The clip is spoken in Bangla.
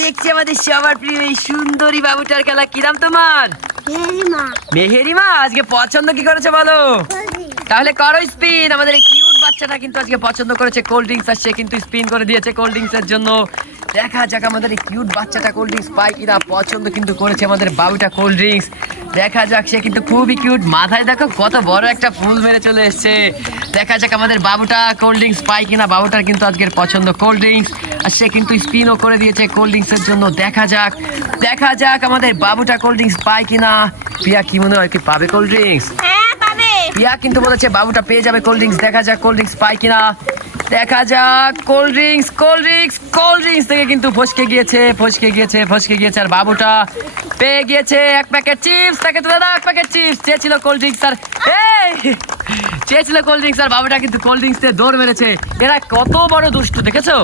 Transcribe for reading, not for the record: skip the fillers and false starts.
দেখছি আমাদের সবার প্রিয় এই সুন্দরী বাবুটার খেলা। কি নাম তোমার? মেহেরিমা। আজকে পছন্দ কি করেছে বলো? তাহলে করো স্পিন। আমাদের এই কিউট বাচ্চাটা কিন্তু আজকে পছন্দ করেছে কোল্ড ড্রিঙ্কস, আর সে কিন্তু স্পিন করে দিয়েছে কোল্ড ড্রিঙ্কস এর জন্য। দেখা যাক আমাদের এই কিউট বাচ্চাটা কোল্ড ড্রিঙ্কস পায় কিনা। পছন্দ কিন্তু করেছে আমাদের বাবুটা কোল্ড ড্রিঙ্কস। দেখা যাক, সে কিন্তু খুবই কিউট। মাথায় দেখো কত বড় একটা ফুল মেরে চলে এসছে। দেখা যাক আমাদের বাবুটা কোল্ড ড্রিঙ্কস পায় কিনা। বাবুটার কিন্তু আজকের পছন্দ কোল্ড ড্রিঙ্কস, আর সে কিন্তু স্পিনও করে দিয়েছে কোল্ড ড্রিঙ্কস এর জন্য। দেখা যাক, দেখা যাক আমাদের বাবুটা কোল্ড ড্রিঙ্কস পায় কিনা। প্রিয়া, কি মনে হয়, কি পাবে কোল্ড ড্রিঙ্কস? প্রিয়া কিন্তু বলেছে বাবুটা পেয়ে যাবে কোল্ড ড্রিঙ্কস। দেখা যাক কোল্ড ড্রিঙ্কস পায় কিনা। দেখা যাক, cold drinks, cold drinks, cold drinks থেকে কিন্তু ফসকে গিয়েছে, ফসকে গিয়েছে, ফসকে গিয়েছে। আর বাবুটা পেয়ে গিয়েছে এক প্যাকেট চিপস। তাকে তুলে দাও এক প্যাকেট চিপস। চেয়েছিল কোল্ড ড্রিঙ্কস, আর চেয়েছিল কোল্ড ড্রিঙ্কস, আর বাবুটা কিন্তু কোল্ড ড্রিঙ্কস দিয়ে দৌড় মেরেছে। এরা কত বড় দুষ্টু, দেখেছো?